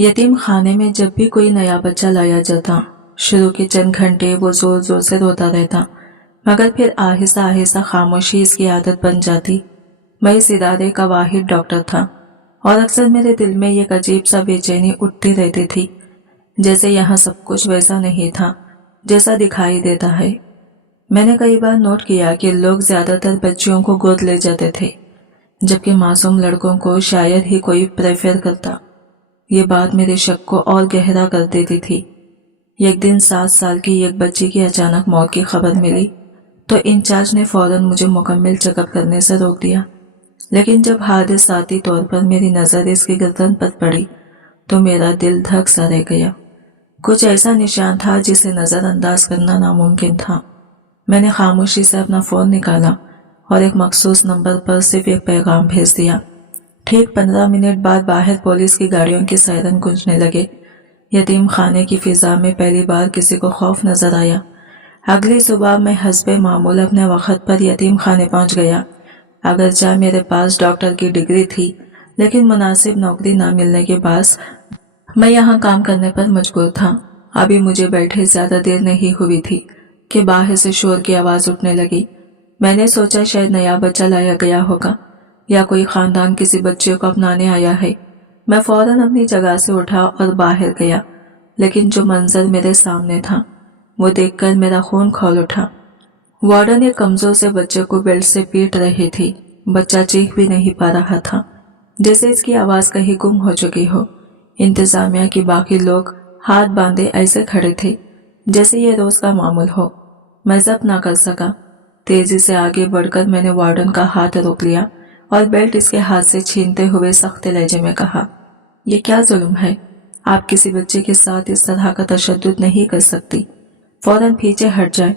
यतीम खाने में जब भी कोई नया बच्चा लाया जाता, शुरू के चंद घंटे वो जोर जोर से रोता रहता, मगर फिर आहिस्ता आहिस्ता खामोशी इसकी आदत बन जाती। मैं इस इदारे का वाहिद डॉक्टर था और अक्सर मेरे दिल में एक अजीब सा बेचैनी उठती रहती थी, जैसे यहाँ सब कुछ वैसा नहीं था जैसा दिखाई देता है। मैंने कई बार नोट किया कि लोग ज्यादातर बच्चियों को गोद ले जाते थे, जबकि मासूम लड़कों को शायद ही कोई प्रेफर करता। ये बात मेरे शक को और गहरा कर देती थी। एक दिन 7 साल की एक बच्ची की अचानक मौत की खबर मिली तो इंचार्ज ने फौरन मुझे मुकम्मल चेकअप करने से रोक दिया। लेकिन जब हादसाती तौर पर मेरी नज़र इसकी गर्दन पर पड़ी तो मेरा दिल धक सा रह गया। कुछ ऐसा निशान था जिसे नज़रअंदाज करना नामुमकिन था। मैंने खामोशी से अपना फ़ोन निकाला और एक मखसूस नंबर पर सिर्फ एक पैगाम भेज दिया। ठीक 15 मिनट बाद बाहर पुलिस की गाड़ियों के सायरन गूंजने लगे। यतीम खाने की फिजा में पहली बार किसी को खौफ नजर आया। अगली सुबह मैं हस्बे मामूल अपने वक्त पर यतीम खाने पहुंच गया। अगरचे मेरे पास डॉक्टर की डिग्री थी, लेकिन मुनासिब नौकरी न मिलने के बाद मैं यहाँ काम करने पर मजबूर था। अभी मुझे बैठे ज्यादा देर नहीं हुई थी कि बाहर से शोर की आवाज उठने लगी। मैंने सोचा शायद नया बच्चा लाया गया होगा या कोई खानदान किसी बच्चे को अपनाने आया है। मैं फौरन अपनी जगह से उठा और बाहर गया, लेकिन जो मंजर मेरे सामने था वो देखकर मेरा खून खौल उठा। वार्डन एक कमजोर से बच्चे को बेल्ट से पीट रही थी। बच्चा चीख भी नहीं पा रहा था, जैसे इसकी आवाज कहीं गुम हो चुकी हो। इंतजामिया के बाकी लोग हाथ बांधे ऐसे खड़े थे जैसे ये रोज का मामूल हो। मैं जब्त ना कर सका। तेजी से आगे बढ़कर मैंने वार्डन का हाथ रोक लिया और बेल्ट इसके हाथ से छीनते हुए सख्त लहजे में कहा, ये क्या जुल्म है? आप किसी बच्चे के साथ इस तरह का तशद्दुद नहीं कर सकती। फौरन पीछे हट जाए।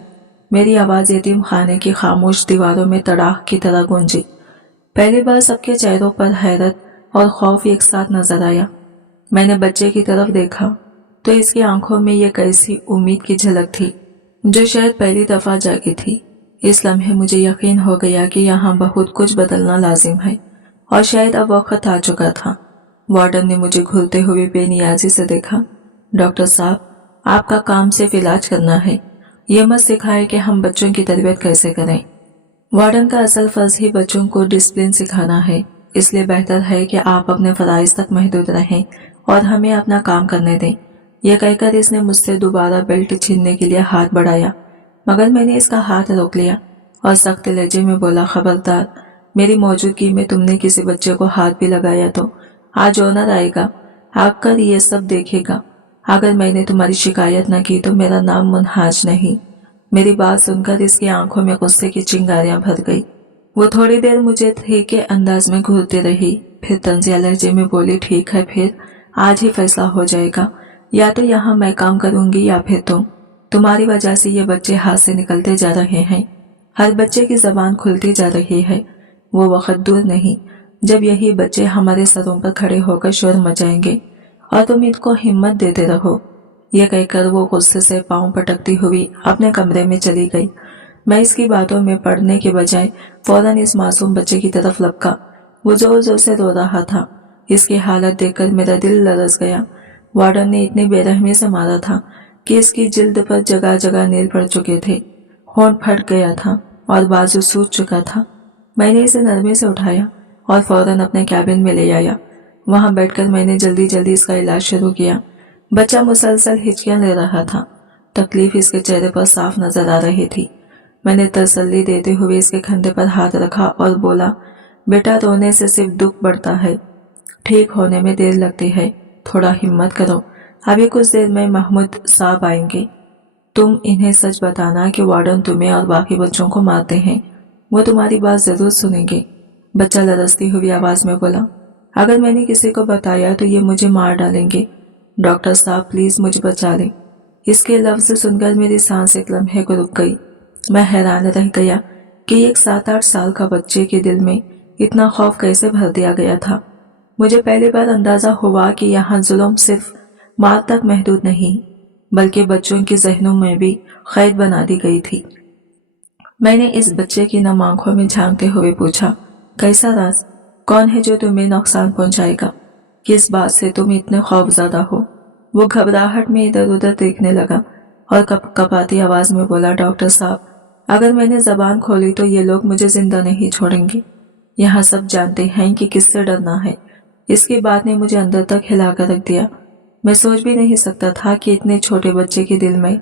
मेरी आवाज यतीम खाने की खामोश दीवारों में तड़ाक की तरह गूंजी। पहली बार सबके चेहरों पर हैरत और खौफ एक साथ नजर आया। मैंने बच्चे की तरफ देखा तो इसकी आंखों में एक ऐसी उम्मीद की झलक थी जो शायद पहली दफा जागी थी। इस लम्हे मुझे यकीन हो गया कि यहाँ बहुत कुछ बदलना लाजिम है और शायद अब वक्त आ चुका था। वार्डन ने मुझे घूरते हुए बेनियाजी से देखा। डॉक्टर साहब, आपका काम सिर्फ इलाज करना है, ये मत सिखाए कि हम बच्चों की तरबियत कैसे करें। वार्डन का असल फर्ज ही बच्चों को डिसिप्लिन सिखाना है, इसलिए बेहतर है कि आप अपने फराइज तक महदूद रहें और हमें अपना काम करने दें। यह कहकर इसने मुझसे दोबारा बेल्ट छीनने के लिए हाथ बढ़ाया, मगर मैंने इसका हाथ रोक लिया और सख्त लहजे में बोला, खबरदार, मेरी मौजूदगी में तुमने किसी बच्चे को हाथ भी लगाया तो आज ओनर आएगा, आकर ये सब देखेगा। अगर मैंने तुम्हारी शिकायत न की तो मेरा नाम मुनहाज नहीं। मेरी बात सुनकर इसकी आंखों में गुस्से की चिंगारियां भर गई। वो थोड़ी देर मुझे थे के अंदाज में घूरती रही, फिर तंजिया लहजे में बोली, ठीक है, फिर आज ही फैसला हो जाएगा, या तो यहाँ मैं काम करूंगी या फिर तुम। तुम्हारी वजह से ये बच्चे हाथ से निकलते जा रहे हैं। हर बच्चे की जबान खुलती जा रही है। वो वक्त दूर नहीं जब यही बच्चे हमारे सरों पर खड़े होकर शोर मचाएंगे और तुम इनको हिम्मत देते रहो। ये कहकर वो गुस्से से पांव पटकती हुई अपने कमरे में चली गई। मैं इसकी बातों में पड़ने के बजाय फौरन इस मासूम बच्चे की तरफ लपका। वो जोर जोर से रो रहा था। इसकी हालत देखकर मेरा दिल लरस गया। वार्डन ने इतनी बेरहमी से मारा था कि इसकी जिल्द पर जगह जगह नील पड़ चुके थे, होंठ फट गया था और बाजू सूज चुका था। मैंने इसे नरमी से उठाया और फौरन अपने कैबिन में ले आया। वहां बैठकर मैंने जल्दी जल्दी इसका इलाज शुरू किया। बच्चा मुसलसल हिचकियां ले रहा था। तकलीफ इसके चेहरे पर साफ नजर आ रही थी। मैंने तसल्ली देते हुए इसके कंधे पर हाथ रखा और बोला, बेटा, रोने से सिर्फ दुख बढ़ता है, ठीक होने में देर लगती है, थोड़ा हिम्मत करो। अभी कुछ देर में महमूद साहब आएंगे। तुम इन्हें सच बताना कि वार्डन तुम्हें और बाकी बच्चों को मारते हैं। वो तुम्हारी बात जरूर सुनेंगे। बच्चा लरसती हुई आवाज में बोला, अगर मैंने किसी को बताया तो ये मुझे मार डालेंगे। डॉक्टर साहब, प्लीज मुझे बचा लें। इसके लफ्ज सुनकर मेरी सांस एक लम्हे को रुक गई। मैं हैरान रह गया कि एक 7-8 साल का बच्चे के दिल में इतना खौफ कैसे भर दिया गया था। मुझे पहली बार अंदाजा हुआ कि यहाँ जुल्म सिर्फ मार तक महदूद नहीं, बल्कि बच्चों के जहनों में भी कैद बना दी गई थी। मैंने इस बच्चे की नम आंखों में झांकते हुए पूछा, कैसा राज? कौन है जो तुम्हें नुकसान पहुंचाएगा? किस बात से तुम इतने खौफज़दा हो। वो घबराहट में इधर उधर देखने लगा और कपकपाती आवाज में बोला, डॉक्टर साहब, अगर मैंने जबान खोली तो ये लोग मुझे जिंदा नहीं छोड़ेंगे। यहाँ सब जानते हैं कि किससे डरना है। इसकी बात ने मुझे अंदर तक हिलाकर रख दिया। मैं सोच भी नहीं सकता था कि इतने छोटे बच्चे के दिल में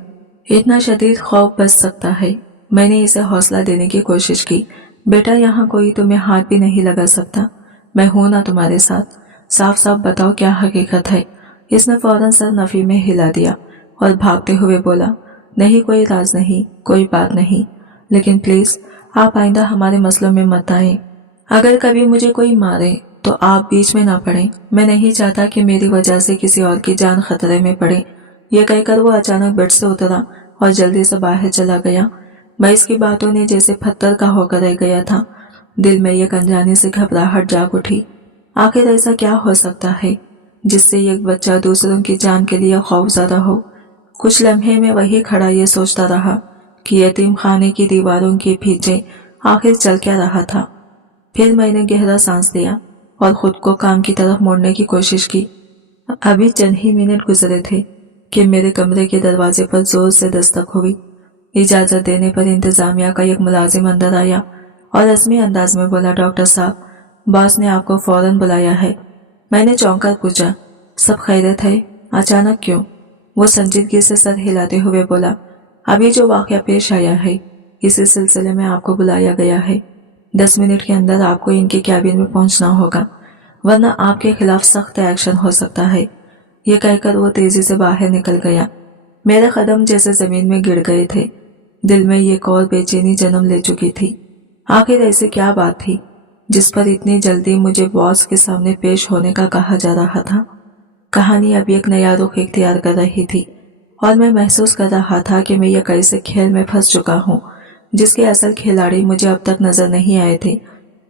इतना शदीद खौफ बस सकता है। मैंने इसे हौसला देने की कोशिश की। बेटा, यहाँ कोई तुम्हें हाथ भी नहीं लगा सकता। मैं हूं ना तुम्हारे साथ। साफ साफ बताओ क्या हकीकत है। इसने फौरन सर नफी में हिला दिया और भागते हुए बोला, नहीं, कोई राज नहीं, कोई बात नहीं, लेकिन प्लीज आप आइंदा हमारे मसलों में मत आए। अगर कभी मुझे कोई मारे तो आप बीच में ना पड़े। मैं नहीं चाहता कि मेरी वजह से किसी और की जान खतरे में पड़े। यह कहकर वो अचानक बेड से उतरा और जल्दी से बाहर चला गया। मैं इसकी बातों ने जैसे पत्थर का होकर रह गया था। दिल में एक अनजाने से घबराहट जाग उठी। आखिर ऐसा क्या हो सकता है जिससे एक बच्चा दूसरों की जान के लिए खौफज़दा हो। कुछ लम्हे में वही खड़ा ये सोचता रहा कि यतीम खाने की दीवारों के पीछे आखिर चल क्या रहा था। फिर मैंने गहरा सांस लिया और खुद को काम की तरफ मोड़ने की कोशिश की। अभी चंद ही मिनट गुजरे थे कि मेरे कमरे के दरवाजे पर जोर से दस्तक हुई। इजाजत देने पर इंतजामिया का एक मुलाजिम अंदर आया और रस्मी अंदाज में बोला, डॉक्टर साहब, बॉस ने आपको फौरन बुलाया है। मैंने चौंक कर पूछा, सब खैरियत है? अचानक क्यों? वो संजीदगी से सर हिलाते हुए बोला, अभी जो वाकया पेश आया है इसी सिलसिले में आपको बुलाया गया है। 10 मिनट के अंदर आपको इनके कैबिन में पहुंचना होगा, वरना आपके खिलाफ सख्त एक्शन हो सकता है। ये कहकर वो तेजी से बाहर निकल गया। मेरे कदम जैसे जमीन में गिर गए थे। दिल में एक और बेचैनी जन्म ले चुकी थी। आखिर ऐसी क्या बात थी जिस पर इतनी जल्दी मुझे बॉस के सामने पेश होने का कहा जा रहा था। कहानी अब एक नया रुख इख्तियार कर रही थी और मैं महसूस कर रहा था कि मैं एक ऐसे खेल में फंस चुका हूँ जिसके असल खिलाड़ी मुझे अब तक नजर नहीं आए थे।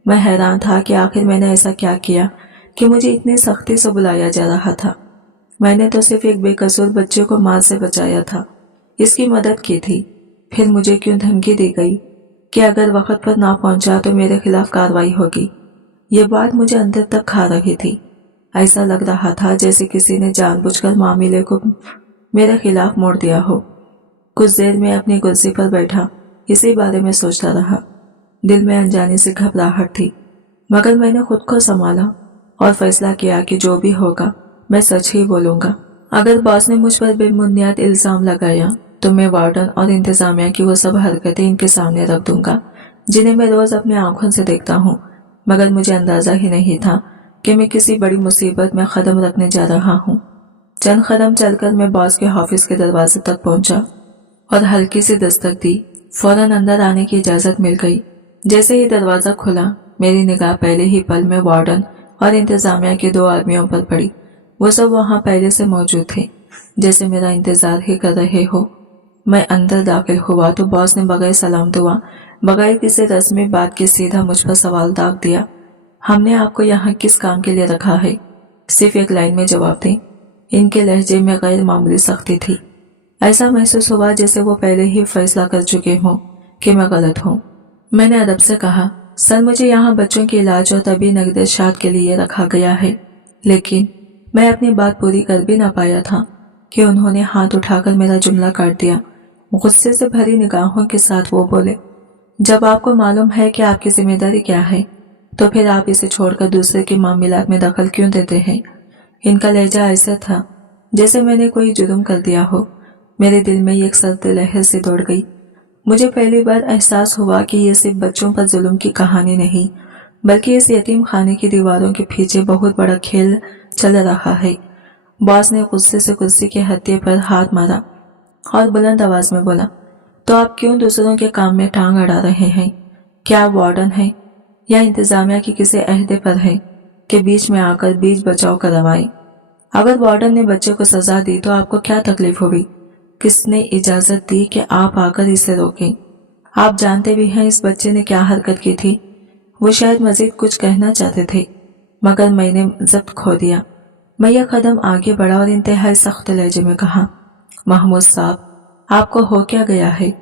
मैं हैरान था कि आखिर मैंने ऐसा क्या किया कि मुझे इतनी सख्ती से बुलाया जा रहा था। मैंने तो सिर्फ एक बेकसूर बच्चे को मार से बचाया था, इसकी मदद की थी। फिर मुझे क्यों धमकी दी गई कि अगर वक्त पर ना पहुंचा तो मेरे खिलाफ कार्रवाई होगी। ये बात मुझे अंदर तक खा रही थी। ऐसा लग रहा था जैसे किसी ने जानबूझकर मामले को मेरे खिलाफ मोड़ दिया हो। कुछ देर में अपनी कुर्सी पर बैठा इसी बारे में सोचता रहा। दिल में अनजाने से घबराहट थी, मगर मैंने खुद को संभाला और फैसला किया कि जो भी होगा मैं सच ही बोलूंगा। अगर बॉस ने मुझ पर बेबुनियाद इल्जाम लगाया तो मैं वार्डन और इंतजामिया की वो सब हरकतें इनके सामने रख दूंगा जिन्हें मैं रोज अपने आंखों से देखता हूँ। मगर मुझे अंदाजा ही नहीं था कि मैं किसी बड़ी मुसीबत में कदम रखने जा रहा हूँ। चंद कदम चलकर मैं बॉस के ऑफिस के दरवाजे तक पहुंचा और हल्की सी दस्तक दी। फौरन अंदर आने की इजाजत मिल गई। जैसे ही दरवाजा खुला मेरी निगाह पहले ही पल में वार्डन और इंतजामिया के 2 आदमियों पर पड़ी। वो सब वहां पहले से मौजूद थे, जैसे मेरा इंतजार ही कर रहे हो। मैं अंदर दाखिल हुआ तो बॉस ने बगैर सलाम दुआ, बगैर किसी रस्मी बात के सीधा मुझ पर सवाल दाग दिया, हमने आपको यहाँ किस काम के लिए रखा है? सिर्फ एक लाइन में जवाब दें। इनके लहजे में गैर मामूली सख्ती थी। ऐसा महसूस हुआ जैसे वो पहले ही फैसला कर चुके हों कि मैं गलत हूँ। मैंने अदब से कहा, सर, मुझे यहाँ बच्चों के इलाज और तबी नगदशात के लिए रखा गया है। लेकिन मैं अपनी बात पूरी कर भी ना पाया था कि उन्होंने हाथ उठाकर मेरा जुमला काट दिया। गुस्से से भरी निगाहों के साथ वो बोले, जब आपको मालूम है कि आपकी जिम्मेदारी क्या है तो फिर आप इसे छोड़कर दूसरे के मामलात में दखल क्यों देते हैं? इनका लहजा ऐसा था जैसे मैंने कोई जुर्म कर दिया हो। मेरे दिल में एक सर्द लहर से दौड़ गई। मुझे पहली बार एहसास हुआ कि ये सिर्फ बच्चों पर जुल्म की कहानी नहीं, बल्कि इस यतीम खाने की दीवारों के पीछे बहुत बड़ा खेल चल रहा है। बॉस ने गुस्से से कुर्सी के हत्थे पर हाथ मारा और बुलंद आवाज में बोला, तो आप क्यों दूसरों के काम में टांग अड़ा रहे हैं? क्या आप वार्डन हैं या इंतजामिया की किसी अहदे पर हैं कि बीच में आकर बीच बचाव करवाएं? अगर वार्डन ने बच्चे को सजा दी तो आपको क्या तकलीफ होगी? किसने इजाजत दी कि आप आकर इसे रोकें? आप जानते भी हैं इस बच्चे ने क्या हरकत की थी। वो शायद मजीद कुछ कहना चाहते थे, मगर मैंने जब्त खो दिया। मैं यह कदम आगे बढ़ा और इंतहाई सख्त लहजे में कहा, महमूद साहब, आपको हो क्या गया है?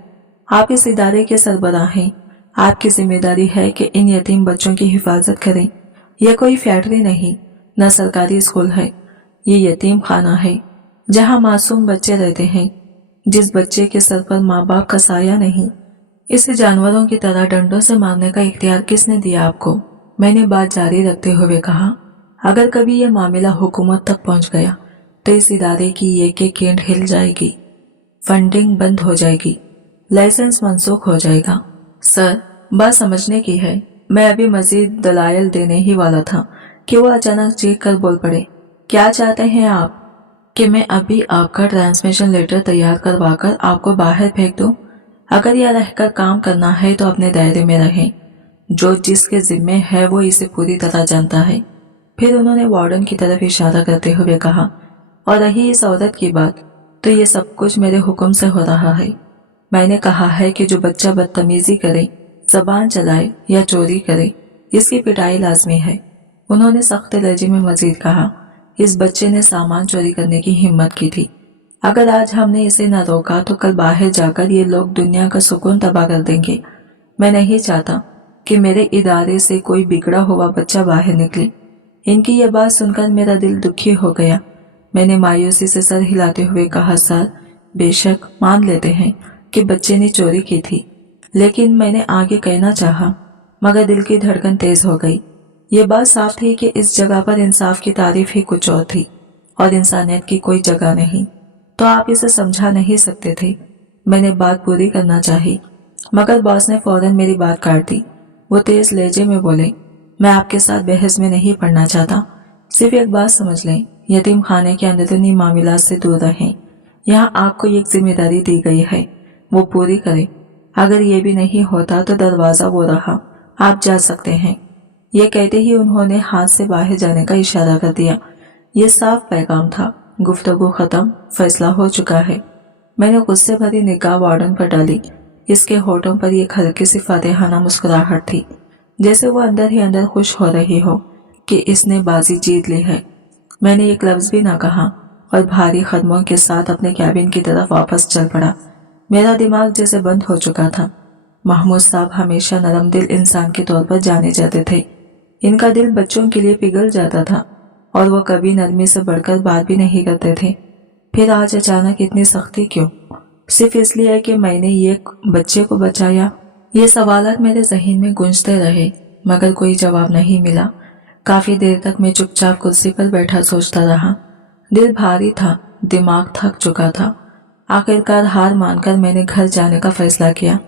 आप इस इदारे के सरबराह हैं। आपकी जिम्मेदारी है कि इन यतीम बच्चों की हिफाजत करें। यह कोई फैक्ट्री नहीं, न सरकारी स्कूल है, ये यतीम खाना है जहाँ मासूम बच्चे रहते हैं, जिस बच्चे के सर पर माँ बाप का साया नहीं। इसे जानवरों की तरह डंडों से मारने का इख्तियार किसने दिया आपको? मैंने बात जारी रखते हुए कहा, अगर कभी यह मामला हुकूमत तक पहुंच गया तो इस इदारे की एक एक गेंद हिल जाएगी, फंडिंग बंद हो जाएगी, लाइसेंस मनसूख हो जाएगा। सर, बात समझने की है। मैं अभी मजीद दलाइल देने ही वाला था कि वो अचानक चीख कर बोल पड़े, क्या चाहते हैं आप कि मैं अभी आपका ट्रांसमिशन लेटर तैयार करवाकर आपको बाहर फेंक दूं? अगर यह रहकर काम करना है तो अपने दायरे में रहें। जो जिसके जिम्मे है वो इसे पूरी तरह जानता है। फिर उन्होंने वार्डन की तरफ इशारा करते हुए कहा, और रही इस औरत की बात, तो ये सब कुछ मेरे हुक्म से हो रहा है। मैंने कहा है कि जो बच्चा बदतमीजी करे, जबान चलाए या चोरी करे, इसकी पिटाई लाजमी है। उन्होंने सख्त लहजे में मजीद कहा, इस बच्चे ने सामान चोरी करने की हिम्मत की थी। अगर आज हमने इसे न रोका तो कल बाहर जाकर ये लोग दुनिया का सुकून तबाह कर देंगे। मैं नहीं चाहता कि मेरे इदारे से कोई बिगड़ा हुआ बच्चा बाहर निकले। इनकी यह बात सुनकर मेरा दिल दुखी हो गया। मैंने मायूसी से सर हिलाते हुए कहा, सर, बेशक मान लेते हैं कि बच्चे ने चोरी की थी, लेकिन मैंने आगे कहना चाहा, मगर दिल की धड़कन तेज हो गई। ये बात साफ थी कि इस जगह पर इंसाफ की तारीफ ही कुछ और थी और इंसानियत की कोई जगह नहीं। तो आप इसे समझा नहीं सकते थे। मैंने बात पूरी करना चाही, मगर बॉस ने फौरन मेरी बात काट दी। वो तेज लहजे में बोले, मैं आपके साथ बहस में नहीं पड़ना चाहता। सिर्फ एक बात समझ लें, यतीम खाने के अंदरूनी मामलात से दूर रहें। यहाँ आपको एक जिम्मेदारी दी गई है, वो पूरी करें। अगर ये भी नहीं होता तो दरवाजा वो रहा, आप जा सकते हैं। ये कहते ही उन्होंने हाथ से बाहर जाने का इशारा कर दिया। ये साफ पैगाम था, गुफ्तगू खत्म, फैसला हो चुका है। मैंने गुस्से भरी निगाह वार्डन पर डाली। इसके होठों पर एक हल्की सी फातिहाना मुस्कुराहट थी, जैसे वो अंदर ही अंदर खुश हो रही हो कि इसने बाजी जीत ली है। मैंने एक लफ्ज भी ना कहा और भारी कदमों के साथ अपने कैबिन की तरफ वापस चल पड़ा। मेरा दिमाग जैसे बंद हो चुका था। महमूद साहब हमेशा नरम दिल इंसान के तौर पर जाने जाते थे। इनका दिल बच्चों के लिए पिघल जाता था और वो कभी नरमी से बढ़कर बात भी नहीं करते थे। फिर आज अचानक इतनी सख्ती क्यों? सिर्फ इसलिए कि मैंने एक बच्चे को बचाया? ये सवालात मेरे ज़हन में गूंजते रहे, मगर कोई जवाब नहीं मिला। काफी देर तक मैं चुपचाप कुर्सी पर बैठा सोचता रहा। दिल भारी था, दिमाग थक चुका था। आखिरकार हार मानकर मैंने घर जाने का फैसला किया।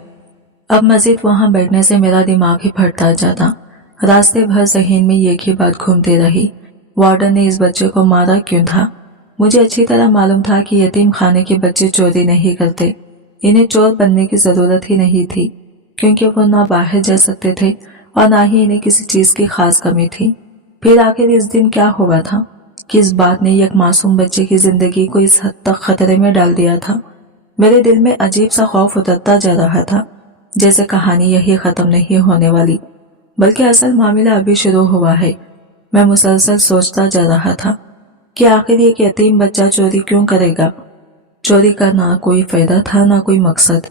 अब मजीद वहां बैठने से मेरा दिमाग ही फटता जाता। रास्ते भर ज़हन में एक ही बात घूमती रही, वार्डन ने इस बच्चे को मारा क्यों था? मुझे अच्छी तरह मालूम था कि यतीम खाने के बच्चे चोरी नहीं करते। इन्हें चोर बनने की जरूरत ही नहीं थी, क्योंकि वो ना बाहर जा सकते थे और ना ही इन्हें किसी चीज की खास कमी थी। फिर आखिर इस दिन क्या हुआ था कि इस बात ने एक मासूम बच्चे की जिंदगी को इस हद तक खतरे में डाल दिया था? मेरे दिल में अजीब सा खौफ उतरता जा रहा था, जैसे कहानी यही खत्म नहीं होने वाली, बल्कि असल मामला अभी शुरू हुआ है। मैं मुसलसल सोचता जा रहा था कि आखिर एक यतीम बच्चा चोरी क्यों करेगा। चोरी का ना कोई फायदा था, ना कोई मकसद।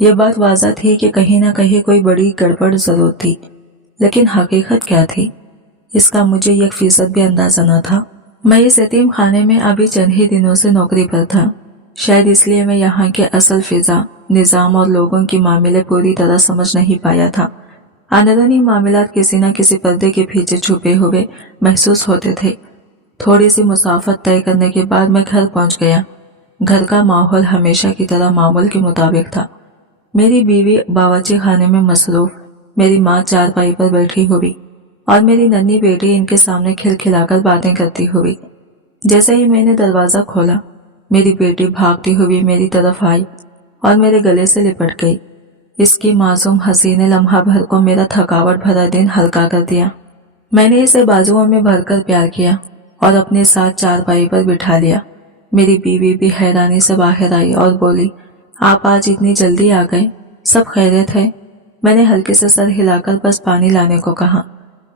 ये बात वाज़ा थी कि कहीं ना कहीं कोई बड़ी गड़बड़ जरूर थी, लेकिन हकीकत क्या थी, इसका मुझे 1% भी अंदाजा न था। मैं इस यतीम खाने में अभी चंद ही दिनों से नौकरी पर था। शायद इसलिए मैं यहाँ के असल फिजा, निज़ाम और लोगों की मामले पूरी तरह समझ नहीं पाया था। अंदरूनी मामलात किसी न किसी पर्दे के पीछे छुपे हुए महसूस होते थे। थोड़ी सी मुसाफत तय करने के बाद मैं घर पहुंच गया। घर का माहौल हमेशा की तरह मामूल के मुताबिक था। मेरी बीवी बावर्ची खाने में मसरूफ, मेरी माँ चारपाई पर बैठी हुई और मेरी नन्ही बेटी इनके सामने खिलखिलाकर बातें करती हुई। जैसे ही मैंने दरवाजा खोला, मेरी बेटी भागती हुई मेरी तरफ आई और मेरे गले से लिपट गई। इसकी मासूम हंसी ने लम्हा भर को मेरा थकावट भरा दिन हल्का कर दिया। मैंने इसे बाजुओं में भरकर प्यार किया और अपने साथ चारपाई पर बिठा लिया। मेरी बीवी भी हैरानी से बाहर आई और बोली, आप आज इतनी जल्दी आ गए, सब खैरियत है? मैंने हल्के से सर हिलाकर बस पानी लाने को कहा।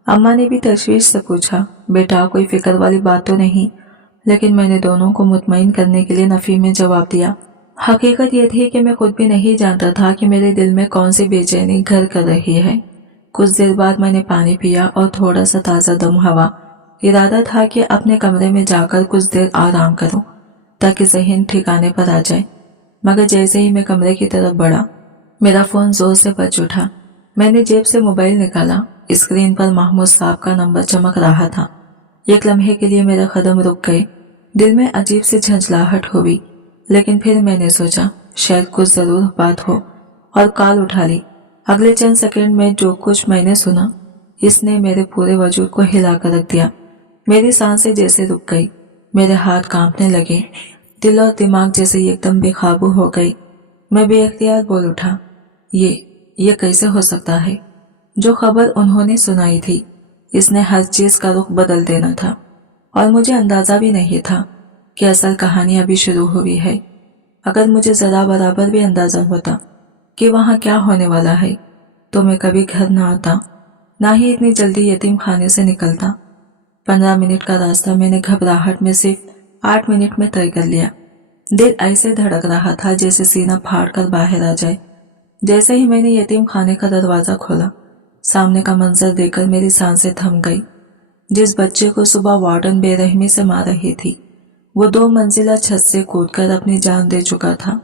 अम्मा ने भी तशवीश से पूछा, बेटा कोई फिक्र वाली बात तो नहीं? लेकिन मैंने दोनों को मुतमईन करने के लिए नफी में जवाब दिया। हकीकत यह थी कि मैं खुद भी नहीं जानता था कि मेरे दिल में कौन सी बेचैनी घर कर रही है। कुछ देर बाद मैंने पानी पिया और थोड़ा सा ताज़ा दम हवा इरादा था कि अपने कमरे में जाकर कुछ देर आराम करूं ताकि ज़हन ठिकाने पर आ जाए, मगर जैसे ही मैं कमरे की तरफ बढ़ा मेरा फ़ोन जोर से बज उठा। मैंने जेब से मोबाइल निकाला। स्क्रीन पर महमूद साहब का नंबर चमक रहा था। एक लम्हे के लिए मेरा कदम रुक गए। दिल में अजीब सी झंझलाहट हुई, लेकिन फिर मैंने सोचा शायद कुछ ज़रूर बात हो और कॉल उठा ली। अगले चंद सेकंड में जो कुछ मैंने सुना इसने मेरे पूरे वजूद को हिला कर रख दिया। मेरी सांसें जैसे रुक गई, मेरे हाथ कांपने लगे, दिल और दिमाग जैसे एकदम बेकाबू हो गई। मैं बेअख्तियार बोल उठा, ये कैसे हो सकता है? जो खबर उन्होंने सुनाई थी इसने हर चीज का रुख बदल देना था, और मुझे अंदाजा भी नहीं था कि असल कहानी अभी शुरू हुई है। अगर मुझे जरा बराबर भी अंदाजा होता कि वहां क्या होने वाला है तो मैं कभी घर न आता, ना ही इतनी जल्दी यतीम खाने से निकलता। 15 मिनट का रास्ता मैंने घबराहट में सिर्फ 8 मिनट में तय कर लिया। दिल ऐसे धड़क रहा था जैसे सीना फाड़ कर बाहर आ जाए। जैसे ही मैंने यतीम खाने का दरवाजा खोला, सामने का मंजर देखकर मेरी सांसें थम गई। जिस बच्चे को सुबह वार्डन बेरहमी से मार रही थी वो 2 मंजिला छत से कूदकर अपनी जान दे चुका था।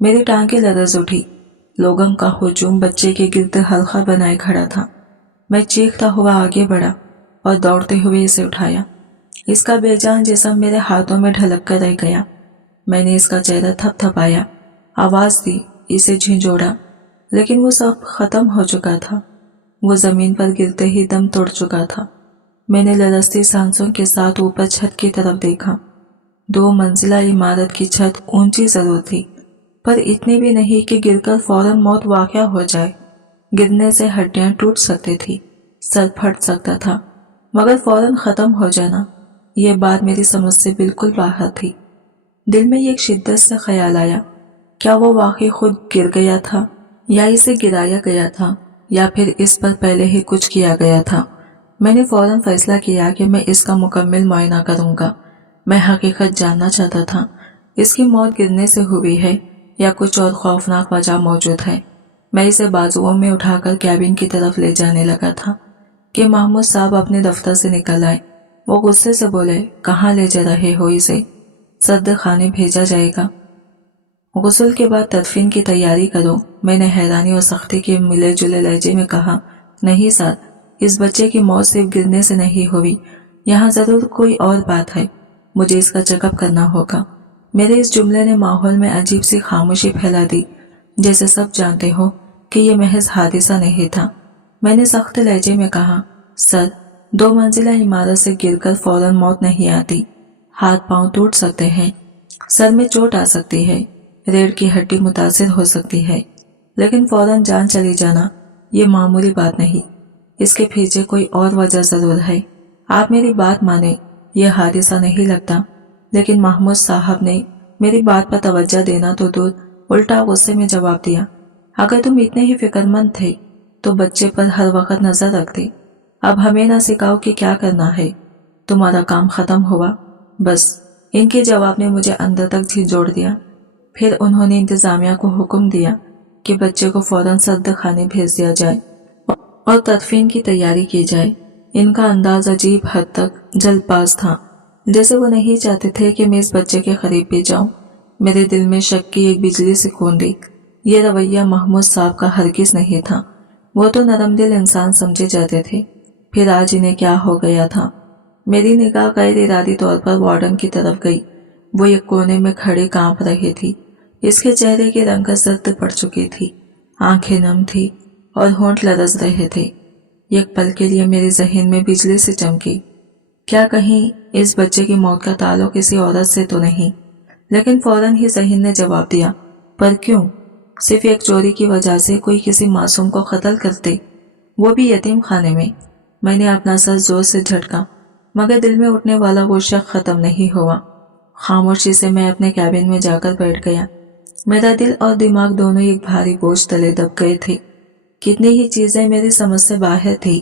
मेरी टांगें लरज उठी। लोगों का हुजूम बच्चे के गिर्द हल्का बनाए खड़ा था। मैं चीखता हुआ आगे बढ़ा और दौड़ते हुए इसे उठाया। इसका बेजान जिस्म मेरे हाथों में ढलक कर रह गया। मैंने इसका चेहरा थपथपाया, आवाज दी, इसे झिंझोड़ा, लेकिन वो सब खत्म हो चुका था। वो जमीन पर गिरते ही दम तोड़ चुका था। मैंने लरजती सांसों के साथ ऊपर छत की तरफ देखा। 2 मंजिला इमारत की छत ऊंची जरूर थी, पर इतनी भी नहीं कि गिरकर फौरन मौत वाक़या हो जाए। गिरने से हड्डियां टूट सकती थी, सर फट सकता था, मगर फौरन खत्म हो जाना, ये बात मेरी समझ से बिल्कुल बाहर थी। दिल में एक शिद्दत से ख्याल आया, क्या वो वाकई खुद गिर गया था या इसे गिराया गया था, या फिर इस पर पहले ही कुछ किया गया था। मैंने फौरन फैसला किया कि मैं इसका मुकम्मल मुआयना करूंगा। मैं हकीकत जानना चाहता था, इसकी मौत गिरने से हुई है या कुछ और खौफनाक वजह मौजूद है। मैं इसे बाजुओं में उठाकर कैबिन की तरफ ले जाने लगा था कि महमूद साहब अपने दफ्तर से निकल आए। वो गुस्से से बोले, कहाँ ले जा रहे हो इसे? सद्द खाने भेजा जाएगा। गुस्ल के बाद तदफीन की तैयारी करो। मैंने हैरानी और सख्ती के मिले जुले लहजे में कहा, नहीं सर, इस बच्चे की मौत सिर्फ गिरने से नहीं हुई, यहाँ जरूर कोई और बात है। मुझे इसका चेकअप करना होगा। मेरे इस जुमले ने माहौल में अजीब सी खामोशी फैला दी, जैसे सब जानते हो कि यह महज हादिसा नहीं था। मैंने सख्त लहजे में कहा, सर, 2 मंजिला इमारत से गिरकर फौरन मौत नहीं आती। हाथ पांव टूट सकते हैं, सर में चोट आ सकती है, रीढ़ की हड्डी मुतासिर हो सकती है, लेकिन फौरन जान चली जाना ये मामूली बात नहीं। इसके पीछे कोई और वजह जरूर है। आप मेरी बात माने, यह हादिसा नहीं लगता। लेकिन महमूद साहब ने मेरी बात पर तवज्जो देना तो दूर, उल्टा गुस्से में जवाब दिया, अगर तुम इतने ही फिक्रमंद थे तो बच्चे पर हर वक्त नजर रखते। अब हमें ना सिखाओ कि क्या करना है, तुम्हारा काम खत्म हुआ। बस इनके जवाब ने मुझे अंदर तक झिझोड़ दिया। फिर उन्होंने इंतजामिया को हुक्म दिया कि बच्चे को फौरन सद्द खाने भेज दिया जाए और तदफीन की तैयारी की जाए। इनका अंदाज अजीब हद तक जल्दबाज था, जैसे वो नहीं चाहते थे कि मैं इस बच्चे के करीब भी जाऊं। मेरे दिल में शक की एक बिजली सी कौंधी। ये रवैया महमूद साहब का हरगिज नहीं था। वो तो नरम दिल इंसान समझे जाते थे। फिर आज इन्हें क्या हो गया था? मेरी निगाह गैर इरादी तौर पर वार्डन की तरफ गई। वो एक कोने में खड़े कांप रही थी। इसके चेहरे की रंगत जर्द पड़ चुकी थी, आंखें नम थी और होंठ लरज रहे थे। एक पल के लिए मेरे जहन में बिजली से चमकी, क्या कहीं इस बच्चे की मौत का ताल्लुक किसी औरत से तो नहीं? लेकिन फौरन ही जहन ने जवाब दिया, पर क्यों? सिर्फ एक चोरी की वजह से कोई किसी मासूम को कत्ल करते, वो भी यतीम खाने में। मैंने अपना सर जोर से झटका, मगर दिल में उठने वाला वो शक खत्म नहीं हुआ। खामोशी से मैं अपने कैबिन में जाकर बैठ गया। मेरा दिल और दिमाग दोनों एक भारी बोझ तले दब गए थे। कितनी ही चीजें मेरी समझ से बाहर थी,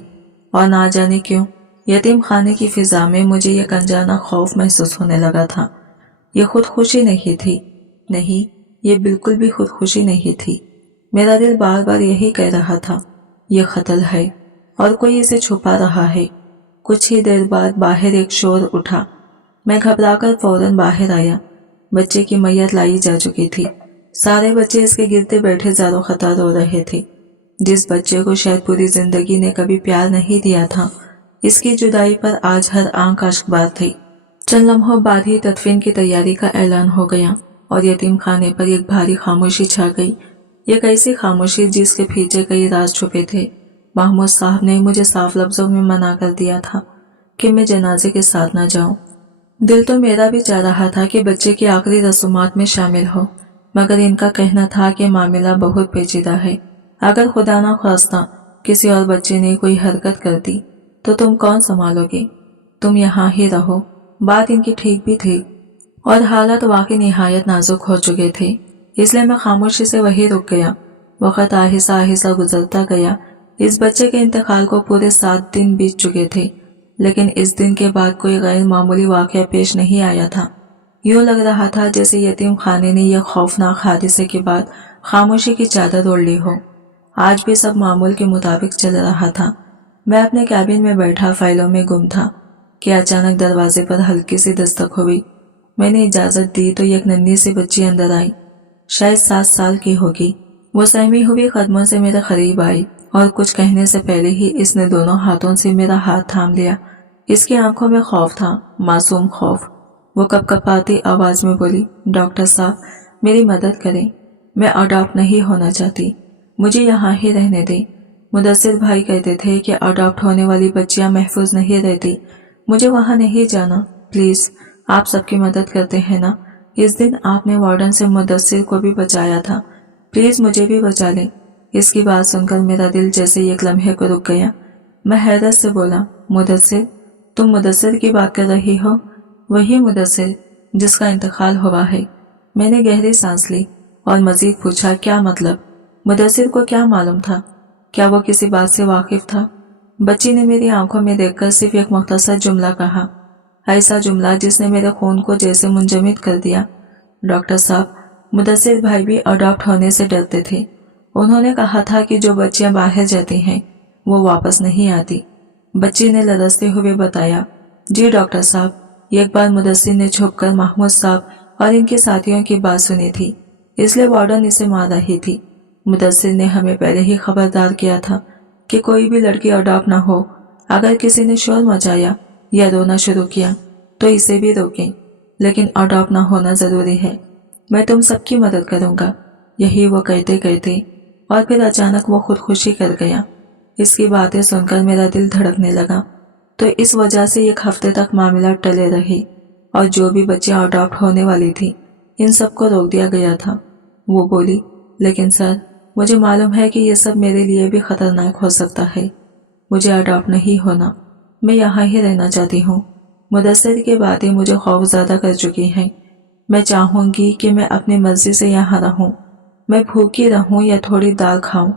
और ना जाने क्यों यतीम खाने की फिजा में मुझे एक अनजाना खौफ महसूस होने लगा था। ये खुदकुशी नहीं थी, नहीं, ये बिल्कुल भी खुदकुशी नहीं थी। मेरा दिल बार बार यही कह रहा था, ये कत्ल है और कोई इसे छुपा रहा है। कुछ ही देर बाद बाहर एक शोर उठा। मैं घबराकर फौरन बाहर आया। बच्चे की मैयत लाई जा चुकी थी। सारे बच्चे इसके गिरते बैठे ज़ारो खतर रो रहे थे। जिस बच्चे को शायद पूरी जिंदगी ने कभी प्यार नहीं दिया था, इसकी जुदाई पर आज हर आंख अश्कबार थी। चंद लम्हों बाद ही तदफीन की तैयारी का ऐलान हो गया और यतीम खाने पर एक भारी खामोशी छा गई। एक ऐसी खामोशी जिसके पीछे कई राज छुपे थे। महमूद साहब ने मुझे साफ लफ्जों में मना कर दिया था कि मैं जनाजे के साथ न जाऊं। दिल तो मेरा भी चाह रहा था कि बच्चे की आखिरी रसूमात में शामिल हो, मगर इनका कहना था कि मामला बहुत पेचीदा है। अगर खुदा ना ख्वास्ता किसी और बच्चे ने कोई हरकत कर दी तो तुम कौन संभालोगे? तुम यहाँ ही रहो। बात इनकी ठीक भी थी और हालात वाकई निहायत नाजुक हो चुके थे, इसलिए मैं खामोशी से वहीं रुक गया। वक्त आहिस्ता आहिस्ता गुजरता गया। इस बच्चे के इंतकाल को पूरे 7 दिन बीत चुके थे, लेकिन इस दिन के बाद कोई गैर मामूली वाकया पेश नहीं आया था। यूं लग रहा था जैसे यतीम खाने ने यह खौफनाक हादसे के बाद खामोशी की चादर ओढ़ ली हो। आज भी सब मामूल के मुताबिक चल रहा था। मैं अपने कैबिन में बैठा फाइलों में गुम था कि अचानक दरवाजे पर हल्की सी दस्तक हुई। मैंने इजाजत दी तो एक नन्ही सी बच्ची अंदर आई। शायद 7 साल की होगी। वो सहमी हुई कदमों से मेरे करीब आई और कुछ कहने से पहले ही इसने दोनों हाथों से मेरा हाथ थाम लिया। इसकी आंखों में खौफ था, मासूम खौफ। वो कपकपाती आवाज में बोली, डॉक्टर साहब मेरी मदद करें, मैं अडॉप्ट नहीं होना चाहती, मुझे यहाँ ही रहने दें। मुदस्सिर भाई कहते थे कि अडॉप्ट होने वाली बच्चियां महफूज नहीं रहती। मुझे वहाँ नहीं जाना, प्लीज आप सबकी मदद करते हैं ना। इस दिन आपने वार्डन से मुदस्सिर को भी बचाया था, प्लीज मुझे भी बचा लें। इसकी बात सुनकर मेरा दिल जैसे एक लम्हे को रुक गया। मैं हैरत से बोला, मुदस्सिर? तुम मुदस्सिर की बात कर रही हो? वही मुदस्सिर जिसका इंतकाल हुआ है। मैंने गहरी सांस ली और मजीद पूछा, क्या मतलब? मुदस्सिर को क्या मालूम था? क्या वो किसी बात से वाकिफ था? बच्ची ने मेरी आंखों में देखकर सिर्फ एक मुख्तसर जुमला कहा, ऐसा जुमला जिसने मेरे खून को जैसे मुंजमद कर दिया। डॉक्टर साहब, मुदस्सिर भाई भी अडॉप्ट होने से डरते थे। उन्होंने कहा था कि जो बच्चियां बाहर जाती हैं वो वापस नहीं आती। बच्ची ने लरजते हुए बताया, जी डॉक्टर साहब, एक बार मुदस्सिर ने छुपकर महमूद साहब और इनके साथियों की बात सुनी थी, इसलिए वार्डन इसे मार रही थी। मुदस्सिर ने हमें पहले ही खबरदार किया था कि कोई भी लड़की अडॉप्ट न हो। अगर किसी ने शोर मचाया या रोना शुरू किया तो इसे भी रोकें, लेकिन अडॉप्ट न होना जरूरी है। मैं तुम सबकी मदद करूंगा। यही वो कहते कहते और फिर अचानक वो खुदकुशी कर गया। इसकी बातें सुनकर मेरा दिल धड़कने लगा। तो इस वजह से 1 हफ्ते तक मामला टले रही और जो भी बच्चियां अडॉप्ट होने वाली थी इन सबको रोक दिया गया था। वो बोली, लेकिन सर मुझे मालूम है कि ये सब मेरे लिए भी खतरनाक हो सकता है। मुझे अडॉप्ट नहीं होना, मैं यहाँ ही रहना चाहती हूँ। मुदस्सिर की बातें मुझे खौफज़दा कर चुकी हैं। मैं चाहूँगी कि मैं अपनी मर्जी से यहाँ रहूँ। मैं भूखी रहूँ या थोड़ी दाल खाऊं,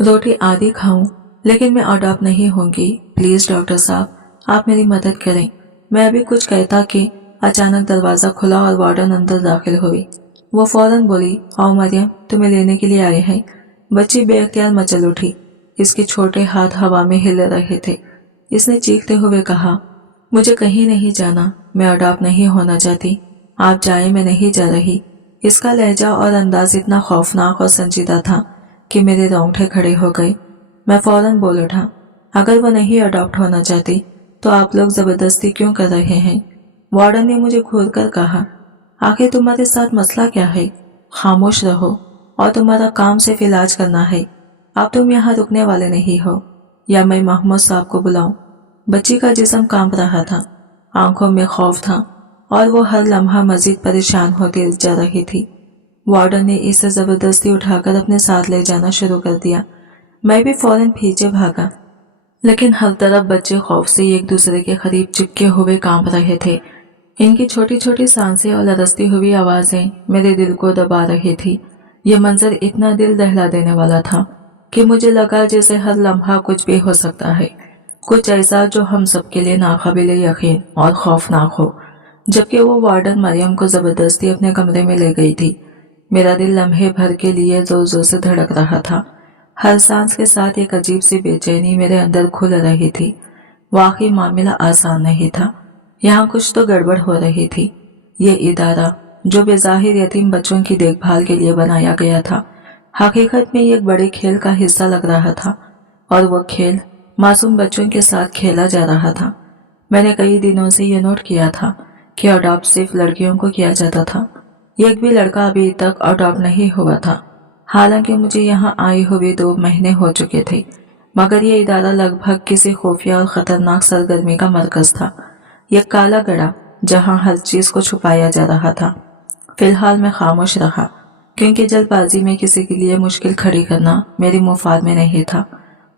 रोटी आदि खाऊं, लेकिन मैं अडॉप्ट नहीं होंगी। प्लीज डॉक्टर साहब आप मेरी मदद करें। मैं अभी कुछ कहता कि अचानक दरवाजा खुला और वार्डन अंदर दाखिल हुई। वो फौरन बोली, आओ मरियम, तुम्हें लेने के लिए आए हैं। बच्ची बेअख्तियार मचल उठी। इसके छोटे हाथ हवा में हिल रहे थे। इसने चीखते हुए कहा, मुझे कहीं नहीं जाना, मैं अडॉप्ट नहीं होना चाहती। आप जाए, मैं नहीं जा रही। इसका लहजा और अंदाज इतना खौफनाक और संजीदा था कि मेरे रोंगटे खड़े हो गए। मैं फौरन बोल उठा, अगर वो नहीं अडॉप्ट होना चाहती तो आप लोग जबरदस्ती क्यों कर रहे हैं? वार्डन ने मुझे घूर कर कहा, आखिर तुम्हारे साथ मसला क्या है? खामोश रहो और तुम्हारा काम सिर्फ इलाज करना है। अब तुम यहाँ रुकने वाले नहीं हो, या मैं महमूद साहब को बुलाऊं? बच्ची का जिस्म कांप रहा था, आंखों में खौफ था और वो हर लम्हा मजीद परेशान होती जा रही थी। वार्डन ने इसे जबरदस्ती उठाकर अपने साथ ले जाना शुरू कर दिया। मैं भी फौरन पीछे भागा, लेकिन हर तरफ बच्चे खौफ से एक दूसरे के करीब चिपके हुए कांप रहे थे। इनकी छोटी छोटी सांसें और लरजती हुई आवाजें मेरे दिल को दबा रही थी। यह मंजर इतना दिल दहला देने वाला था कि मुझे लगा जैसे हर लम्हा कुछ भी हो सकता है, कुछ ऐसा जो हम सबके लिए नाकाबिले यकीन और खौफनाक हो। जबकि वो वार्डन मरियम को जबरदस्ती अपने कमरे में ले गई थी। मेरा दिल लम्हे भर के लिए जोर जोर से धड़क रहा था। हर सांस के साथ एक अजीब सी बेचैनी मेरे अंदर खुल रही थी। वाकई मामला आसान नहीं था। यहाँ कुछ तो गड़बड़ हो रही थी। ये इदारा जो बेज़ाहिर यतीम बच्चों की देखभाल के लिए बनाया गया था, हकीकत में एक बड़े खेल का हिस्सा लग रहा था, और वो खेल मासूम बच्चों के साथ खेला जा रहा था। मैंने कई दिनों से ये नोट किया था कि अडॉप्ट सिर्फ लड़कियों को किया जाता था। एक भी लड़का अभी तक अडॉप्ट नहीं हुआ था। हालांकि मुझे यहाँ आए हुए 2 महीने हो चुके थे, मगर ये इदारा लगभग किसी खुफिया और खतरनाक सरगर्मी का मरकज था। एक काला गड़ा जहाँ हर चीज को छुपाया जा रहा था। फिलहाल मैं खामोश रहा, क्योंकि जल्दबाजी में किसी के लिए मुश्किल खड़ी करना मेरी मुफाद में नहीं था।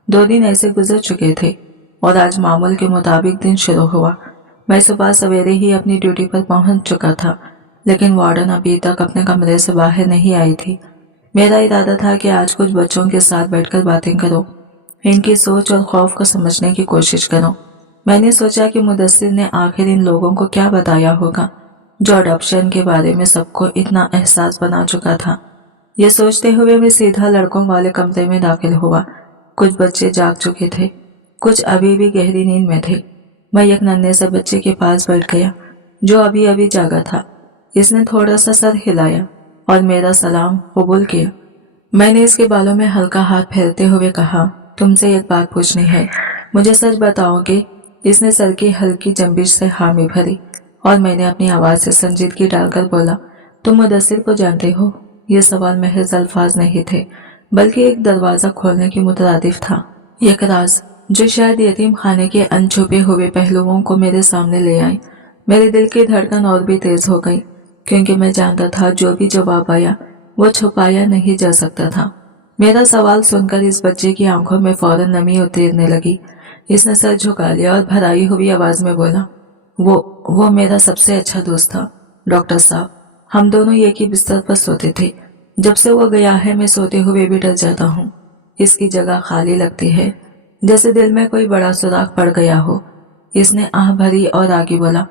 2 दिन ऐसे गुजर चुके थे और आज मामूल के मुताबिक दिन शुरू हुआ। मैं सुबह सवेरे ही अपनी ड्यूटी पर पहुंच चुका था, लेकिन वार्डन अभी तक अपने कमरे से बाहर नहीं आई थी। मेरा इरादा था कि आज कुछ बच्चों के साथ बैठकर बातें करूं, इनकी सोच और खौफ को समझने की कोशिश करूं। मैंने सोचा कि मुदस्सिर ने आखिर इन लोगों को क्या बताया होगा जो अडॉप्शन के बारे में सबको इतना एहसास बना चुका था। ये सोचते हुए मैं सीधा लड़कों वाले कमरे में दाखिल हुआ। कुछ बच्चे जाग चुके थे, कुछ अभी भी गहरी नींद में थे। मैं एक नन्हे से बच्चे के पास बैठ गया जो अभी अभी जागा था। इसने थोड़ा सा सर हिलाया और मेरा सलाम कबूल किया। मैंने इसके बालों में हल्का हाथ फेरते हुए कहा, तुमसे एक बात पूछनी है, मुझे सच बताओगे? इसने सर की हल्की जंबिश से हामी भरी और मैंने अपनी आवाज से संजीदगी डालकर बोला, तुम मुदस्सिर को जानते हो? ये सवाल महज अल्फाज नहीं थे, बल्कि एक दरवाजा खोलने की मुतरादिफ था। एक राज जो शायद यतीम खाने के अनछुपे हुए पहलुओं को मेरे सामने ले आई। मेरे दिल की धड़कन और भी तेज हो गई, क्योंकि मैं जानता था जो भी जवाब आया वो छुपाया नहीं जा सकता था। मेरा सवाल सुनकर इस बच्चे की आंखों में फौरन नमी उतरने लगी। इसने सर झुका लिया और भराई हुई आवाज में बोला, वो मेरा सबसे अच्छा दोस्त था डॉक्टर साहब। हम दोनों एक ही बिस्तर पर सोते थे। जब से वो गया है मैं सोते हुए भी डर जाता हूँ। इसकी जगह खाली लगती है, जैसे दिल में कोई बड़ा सुराख पड़ गया हो। इसने आह भरी और आगे बोला,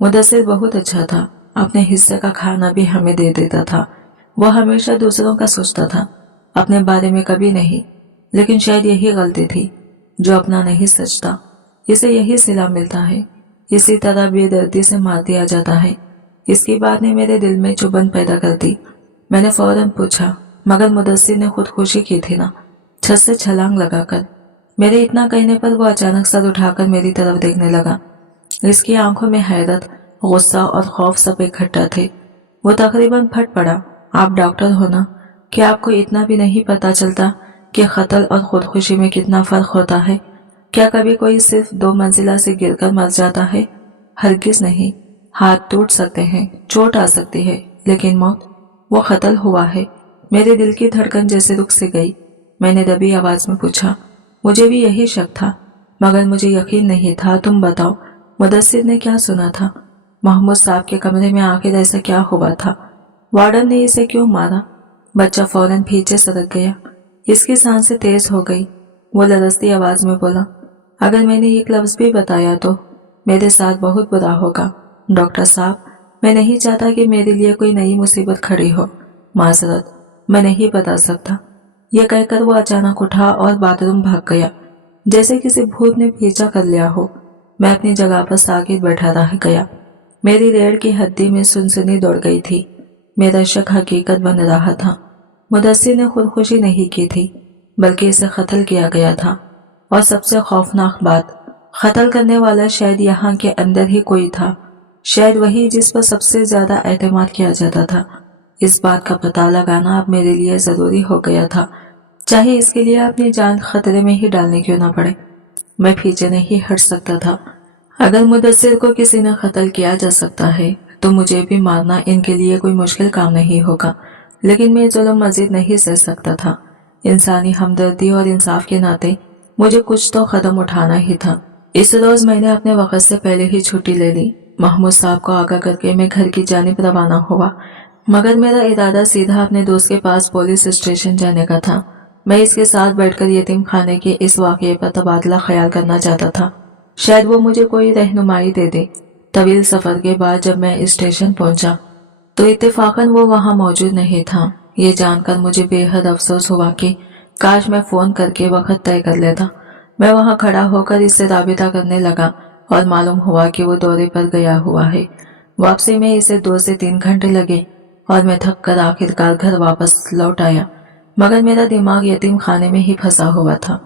मुदस्सिर बहुत अच्छा था, अपने हिस्से का खाना भी हमें दे देता था। वो हमेशा दूसरों का सोचता था, अपने बारे में कभी नहीं। लेकिन शायद यही गलती थी, जो अपना नहीं सोचता इसे यही सिला मिलता है। इसी तरह बेदर्दी से मार दिया जाता है। इसकी बात ने मेरे दिल में चुभन पैदा कर दी। मैंने फौरन पूछा, मगर मुदस्सिर ने खुदकुशी की थी ना? छत से छलांग लगाकर। मेरे इतना कहने पर वो अचानक सर उठाकर मेरी तरफ देखने लगा। इसकी आंखों में हैरत, गुस्सा और खौफ सब इकट्ठा थे। वो तकरीबन फट पड़ा, आप डॉक्टर हो ना? क्या आपको इतना भी नहीं पता चलता कि कत्ल और खुदकुशी में कितना फर्क होता है? क्या कभी कोई सिर्फ 2 मंजिला से गिरकर मर जाता है? हरगिज नहीं। हाथ टूट सकते हैं, चोट आ सकती है, लेकिन मौत, वो कत्ल हुआ है। मेरे दिल की धड़कन जैसे रुक से गई। मैंने दबी आवाज में पूछा, मुझे भी यही शक था, मगर मुझे यकीन नहीं था। तुम बताओ, मुदस्सिर ने क्या सुना था? महमूद साहब के कमरे में आखिर ऐसा क्या हुआ था? वार्डन ने इसे क्यों मारा? बच्चा फौरन पीछे सरक गया। इसकी सांसें तेज हो गई। वो लरजती आवाज में बोला, अगर मैंने एक लफ्ज भी बताया तो मेरे साथ बहुत बुरा होगा डॉक्टर साहब। मैं नहीं चाहता कि मेरे लिए कोई नई मुसीबत खड़ी हो। माजरत, मैं नहीं बता सकता। यह कहकर वो अचानक उठा और बाथरूम भाग गया, जैसे किसी भूत ने पीछा कर लिया हो। मैं अपनी जगह पर साकित बैठा रह गया। मेरी रीढ़ की हड्डी में सुनसनी दौड़ गई थी। मेरा शक हकीकत बन रहा था। मुदस्सिर ने खुदकुशी नहीं की थी, बल्कि इसे कत्ल किया गया था। और सबसे खौफनाक बात, कत्ल करने वाला शायद यहाँ के अंदर ही कोई था, शायद वही जिस पर सबसे ज्यादा एतमाद किया जाता था। इस बात का पता लगाना अब मेरे लिए जरूरी हो गया था, चाहे इसके लिए अपनी जान खतरे में ही डालने क्यों ना पड़े। मैं पीछे नहीं हट सकता था। अगर मुदस्सिर को किसी ने कत्ल किया जा सकता है तो मुझे भी मारना इनके लिए कोई मुश्किल काम नहीं होगा, लेकिन मैं जुल्म मजीद नहीं सह सकता था। इंसानी हमदर्दी और इंसाफ के नाते मुझे कुछ तो कदम उठाना ही था। इस रोज मैंने अपने वक्त से पहले ही छुट्टी ले ली। महमूद साहब को आगाह करके मैं घर की जानिब रवाना हुआ, मगर मेरा इरादा सीधा अपने दोस्त के पास पुलिस स्टेशन जाने का था। मैं इसके साथ बैठकर यतीम खाने के इस वाकये पर तबादला ख्याल करना चाहता था। शायद वो मुझे कोई रहनुमाई दे दे। तवील सफर के बाद जब मैं स्टेशन पहुंचा तो इत्तेफाकन वो वहां मौजूद नहीं था। ये जानकर मुझे बेहद अफसोस हुआ कि काश मैं फोन करके वक्त तय कर लेता। मैं वहां खड़ा होकर इससे राबिता करने लगा और मालूम हुआ कि वो दौरे पर गया हुआ है। वापसी में इसे 2 से 3 घंटे लगे और मैं थक कर आखिरकार घर वापस लौट आया, मगर मेरा दिमाग यतीम खाने में ही फंसा हुआ था।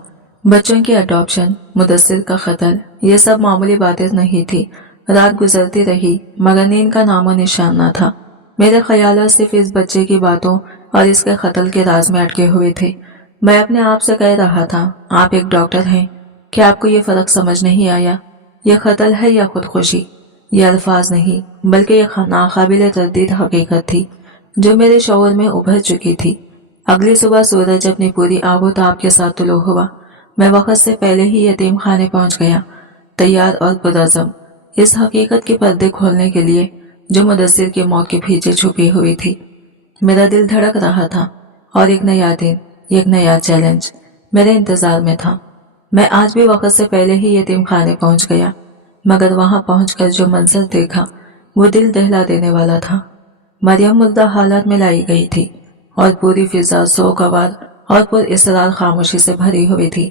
बच्चों की अडॉप्शन, मुदस्सिर का कत्ल, ये सब मामूली बातें नहीं थी। रात गुजरती रही मगर नींद का नामो निशान न था। मेरे ख्याल सिर्फ इस बच्चे की बातों और इसके कत्ल के राज में अटके हुए थे। मैं अपने आप से कह रहा था, आप एक डॉक्टर हैं, क्या आपको ये फर्क समझ नहीं आया? यह कत्ल है या खुदकुशी? ये अल्फाज नहीं बल्कि एक नाकाबिले तरदीद हकीकत थी जो मेरे शऊर में उभर चुकी थी। अगली सुबह सूरज अपनी पूरी आबोताब के साथ तुलो हुआ। मैं वक्त से पहले ही यतीम खाने पहुंच गया, तैयार और पुरअज़म इस हकीकत के पर्दे खोलने के लिए जो मुदस्सिर की मौत के पीछे छुपी हुई थी। मेरा दिल धड़क रहा था और एक नया दिन, एक नया चैलेंज मेरे इंतजार में था। मैं आज भी वक्त से पहले ही यतीम खाने पहुंच गया, मगर वहां पहुंचकर जो मंजर देखा वो दिल दहला देने वाला था। मरियम मुर्दा हालत में लाई गई थी और पूरी फिजा सोगवार और पुरइसरार खामोशी से भरी हुई थी।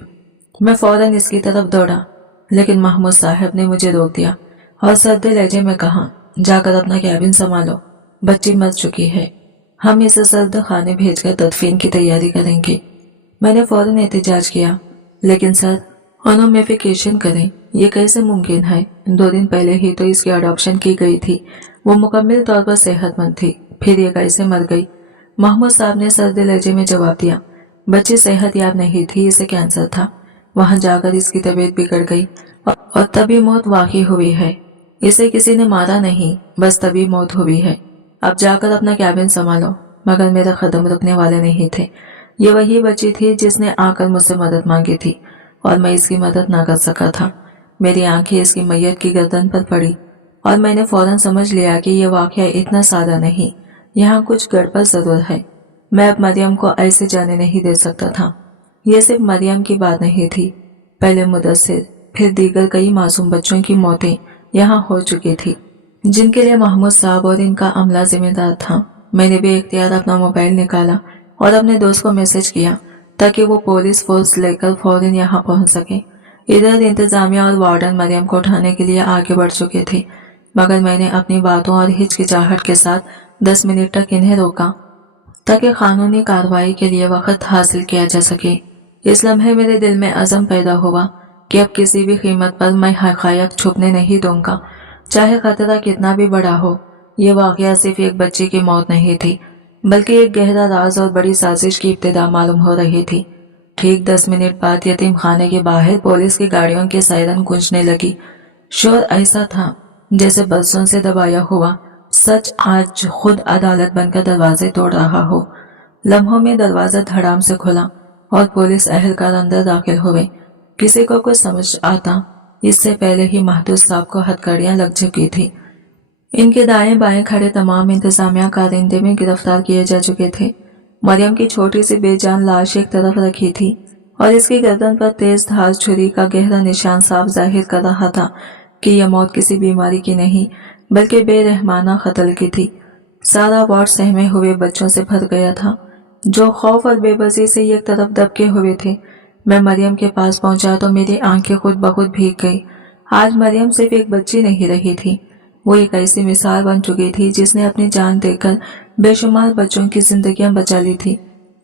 मैं फौरन इसकी तरफ दौड़ा, लेकिन महमूद साहब ने मुझे रोक दिया और सर्द लहजे में कहा, जाकर अपना कैबिन संभालो, बच्ची मर चुकी है, हम इसे सर्द खाने भेजकर तदफीन की तैयारी करेंगे। मैंने फौरन एहतजाज किया, लेकिन सर, ओनोमिफिकेशन करें, ये कैसे मुमकिन है? 2 दिन पहले ही तो इसकी अडॉप्शन की गई थी, वो मुकम्मल तौर पर सेहतमंद थी, फिर ये कैसे मर गई? महमूद साहब ने सर्द लहजे में जवाब दिया, बच्ची सेहतयाब नहीं थी, इसे कैंसर था, वहां जाकर इसकी तबीयत बिगड़ गई और तभी मौत वाकई हुई है। इसे किसी ने मारा नहीं, बस तभी मौत हुई है। अब जाकर अपना कैबिन संभालो। मगर मेरे कदम रुकने वाले नहीं थे। ये वही बच्ची थी जिसने आकर मुझसे मदद मांगी थी और मैं इसकी मदद ना कर सका था। मेरी आंखें इसकी मैयत की गर्दन पर पड़ी और मैंने फौरन समझ लिया कि यह वाकया इतना सादा नहीं, यहाँ कुछ गड़बड़ जरूर है। मैं अब मरियम को ऐसे जाने नहीं दे सकता था। यह सिर्फ मरियम की बात नहीं थी, पहले मुदस्सिर, फिर दीगर कई मासूम बच्चों की मौतें यहाँ हो चुकी थी, जिनके लिए महमूद साहब और इनका अमला जिम्मेदार था। मैंने भी इख्तियार अपना मोबाइल निकाला और अपने दोस्त को मैसेज किया ताकि वो पुलिस फोर्स लेकर फौरन यहाँ पहुंच सके। इधर इंतजामिया और वार्डन मरियम को उठाने के लिए आगे बढ़ चुके थे, मगर मैंने अपनी बातों और हिचकिचाहट के साथ 10 मिनट तक इन्हें रोका ताकि कानूनी कार्रवाई के लिए वक्त हासिल किया जा सके। इस लम्हे मेरे दिल में अज़म पैदा हुआ कि अब किसी भी कीमत पर मैं हक़ायक़ छुपने नहीं दूंगा, चाहे खतरा कितना भी बड़ा हो। ये वाक़या सिर्फ एक बच्चे की मौत नहीं थी, बल्कि एक गहरा राज और बड़ी साजिश की इब्तिदा मालूम हो रही थी। ठीक 10 मिनट बाद यतीम खाने के बाहर पुलिस की गाड़ियों के सायरन गूंजने लगी। शोर ऐसा था जैसे बरसों से दबाया हुआ सच आज खुद अदालत बनकर दरवाजे तोड़ रहा हो। लम्हों में दरवाजा धड़ाम से खुला और पुलिस एहलकार अंदर दाखिल हुए। किसी को कुछ समझ आता, इससे पहले ही महदूद साहब को हथकड़ियां लग चुकी थी। इनके दाएं बाएं खड़े तमाम इंतजामिया कारिंदे में गिरफ्तार किए जा चुके थे। मरियम की छोटी सी बेजान लाश एक तरफ रखी थी और इसकी गर्दन पर तेज धार छुरी का गहरा निशान साफ जाहिर कर रहा था कि यह मौत किसी बीमारी की नहीं बल्कि बेरहमाना कत्ल की थी। सारा वार्ड सहमे हुए बच्चों से भर गया था जो खौफ और बेबसी से एक तरफ दबके हुए थे। मैं मरियम के पास पहुंचा तो मेरी आंखें खुद ब खुद भीग गई। आज मरियम सिर्फ एक बच्ची नहीं रही थी, वो एक ऐसी मिसाल बन चुकी थी जिसने अपनी जान देकर बेशुमार बच्चों की जिंदगियां बचा ली थी।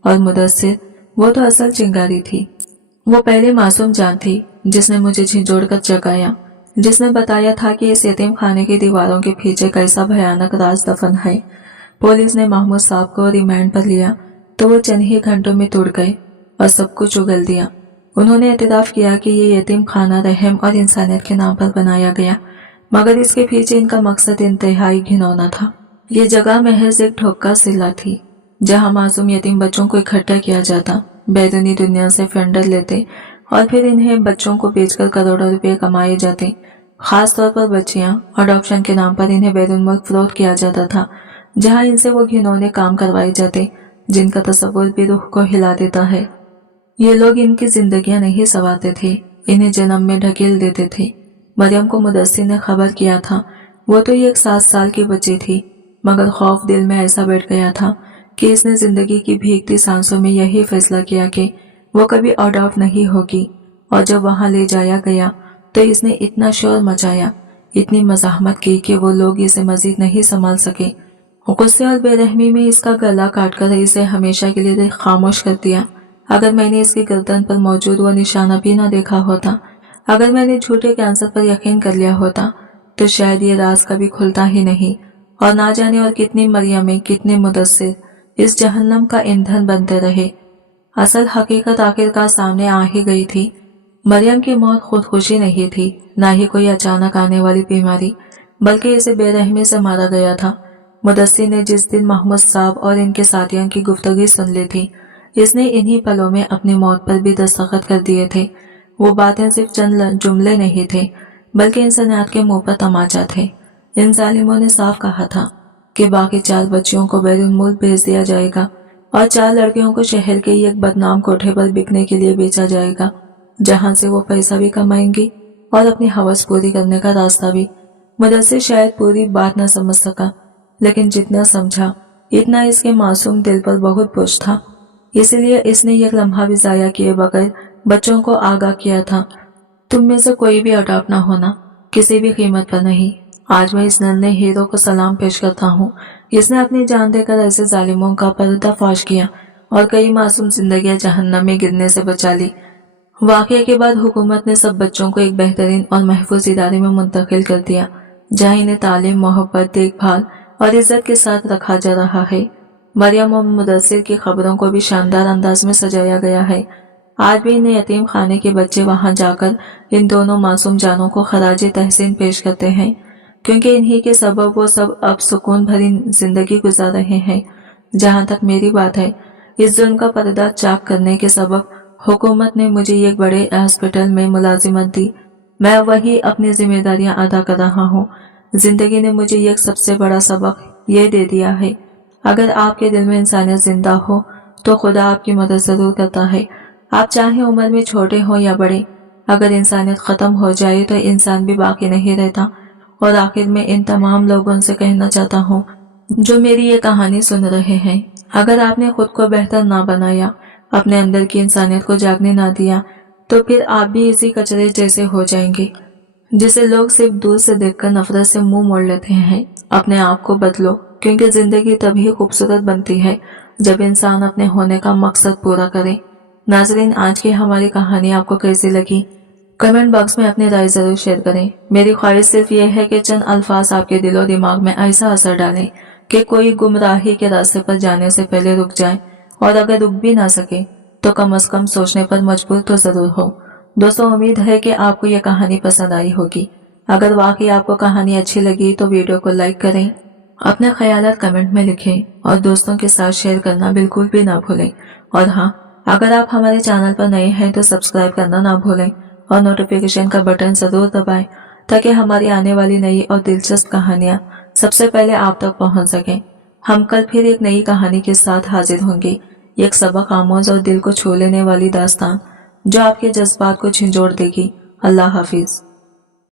और मुदस्सिर, वो तो असल चिंगारी थी। वो पहले मासूम जान थी जिसने मुझे झिझोड़कर जगाया, जिसने बताया था कि इस यतीम खाने की दीवारों के पीछे कैसा भयानक राज दफन है। पुलिस ने महमूद साहब को रिमांड पर लिया तो वो चंद ही घंटों में टूट गए और सब कुछ उगल दिया। उन्होंने एतराफ किया कि ये यतीम खाना रहम और इंसानियत के नाम पर बनाया गया, मगर इसके पीछे इनका मकसद इंतहाई घिनौना था। ये जगह महज एक ठोका सिला थी जहां मासूम यतीम बच्चों को इकट्ठा किया जाता, बैरूनी दुनिया से फंडर लेते और फिर इन्हें बच्चों को बेचकर करोड़ों रुपए कमाए जाते। खास तौर पर बच्चियां, अडॉप्शन के नाम पर इन्हें बैरून मुल्क फरोख्त किया जाता था, जहां इनसे वो घिनौने काम करवाए जाते जिनका तस्वुर भी रूह को हिला देता है। ये लोग इनकी जिंदगियां नहीं संवारते थे, इन्हें जन्म में ढकेल देते थे। मरियम को मुदस्सिर ने खबर किया था, वो तो एक 7 साल की बच्ची थी, मगर खौफ दिल में ऐसा बैठ गया था कि इसने जिंदगी की भीगती सांसों में यही फैसला किया कि वो कभी अडॉप्ट नहीं होगी और जब वहां ले जाया गया तो इसने इतना शोर मचाया, इतनी मज़ाहमत की कि वो लोग इसे मजीद नहीं संभाल सके। गुस्से और बेरहमी में इसका गला काटकर इसे हमेशा के लिए खामोश कर दिया। अगर मैंने इसकी गर्दन पर मौजूद वो निशाना भी न देखा होता, अगर मैंने झूठे कैंसर पर यकीन कर लिया होता, तो शायद ये राज कभी खुलता ही नहीं और ना जाने और कितनी मरियमें, कितने मुदस्सिर इस जहन्नम का ईंधन बनते रहे। असल हकीकत आखिरकार सामने आ ही गई थी। मरियम की मौत खुदकुशी नहीं थी, ना ही कोई अचानक आने वाली बीमारी, बल्कि इसे बेरहमी से मारा गया था। मुदस्सिर ने जिस दिन महमूद साहब और इनके साथियों की गुफ्तगू सुन ली थी, इसने इन्हीं पलों में अपनी मौत पर भी दस्तखत कर दिए थे। वो बातें सिर्फ चंद जुमले नहीं थे, बल्कि इंसानियत के मुंह पर तमाचा थे। इन जालिमों ने साफ कहा था कि बाकी 4 बच्चियों को बैरून मुल्क भेज दिया जाएगा और 4 लड़कियों को शहर के एक बदनाम कोठे पर बिकने के लिए बेचा जाएगा, जहां से वो पैसा भी कमाएंगी और अपनी हवस पूरी करने का रास्ता भी। मुदस्सिर शायद पूरी बात न समझ सका, लेकिन जितना समझा इतना इसके मासूम दिल पर बहुत बोझ था। इसलिए इसने एक लम्हा भी जाया किए बगैर बच्चों को आगाह किया था, तुम में से कोई भी अडॉप्ट न होना, किसी भी कीमत पर नहीं। आज मैं इस नन्हे हीरो को सलाम पेश करता हूँ। इसने अपनी जान देकर ऐसे जालिमों का पर्दाफाश किया और कई मासूम जिंदगियां जहन्नम में गिरने से बचा ली। वाकये के बाद हुकूमत ने सब बच्चों को एक बेहतरीन और महफूज इदारे में मुंतकिल कर दिया, जहाँ इन्हें तालीम, मोहब्बत, देखभाल और इज्जत के साथ रखा जा रहा है। मरियम और मुदस्सिर की खबरों को भी शानदार अंदाज में सजाया गया है। आज भी इन यतीम खाने के बच्चे वहां जाकर इन दोनों मासूम जानों को खराजे तहसीन पेश करते हैं, क्योंकि इन्हीं के सबब वो सब अब सुकून भरी जिंदगी गुजार रहे हैं। जहां तक मेरी बात है, इस जुल्म का पर्दा चाक करने के सबब हुकूमत ने मुझे एक बड़े हॉस्पिटल में मुलाजिमत दी। मैं वही अपनी जिम्मेदारियां अदा कर रहा हूँ। जिंदगी ने मुझे एक सबसे बड़ा सबक ये दे दिया है, अगर आपके दिल में इंसानियत जिंदा हो तो खुदा आपकी मदद जरूर करता है। आप चाहे उम्र में छोटे हो या बड़े, अगर इंसानियत खत्म हो जाए तो इंसान भी बाकी नहीं रहता। और आखिर में इन तमाम लोगों से कहना चाहता हूँ जो मेरी ये कहानी सुन रहे हैं, अगर आपने खुद को बेहतर ना बनाया, अपने अंदर की इंसानियत को जागने ना दिया, तो फिर आप भी इसी कचरे जैसे हो जाएंगे जिसे लोग सिर्फ दूर से देखकर नफरत से मुंह मोड़ लेते हैं। अपने आप को बदलो, क्योंकि जिंदगी तभी खूबसूरत बनती है जब इंसान अपने होने का मकसद पूरा करे। नाजरीन, आज की हमारी कहानी आपको कैसी लगी कमेंट बॉक्स में अपनी राय जरूर शेयर करें। मेरी ख्वाहिश सिर्फ ये है कि चंद अल्फाज आपके दिलो दिमाग में ऐसा असर डालें कि कोई गुमराही के रास्ते पर जाने से पहले रुक जाए, और अगर रुक भी ना सके तो कम से कम सोचने पर मजबूर तो जरूर हो। दोस्तों, उम्मीद है कि आपको ये कहानी पसंद आई होगी। अगर वाकई आपको कहानी अच्छी लगी तो वीडियो को लाइक करें, अपने ख्यालात कमेंट में लिखें और दोस्तों के साथ शेयर करना बिल्कुल भी ना भूलें। और हाँ, अगर आप हमारे चैनल पर नए हैं तो सब्सक्राइब करना ना भूलें और नोटिफिकेशन का बटन जरूर दबाएं, ताकि हमारी आने वाली नई और दिलचस्प कहानियां सबसे पहले आप तक पहुंच सकें। हम कल फिर एक नई कहानी के साथ हाजिर होंगे, एक सबक आमोज और दिल को छू लेने वाली दास्तान जो आपके जज्बात को झंझोड़ देगी। अल्लाह हाफिज।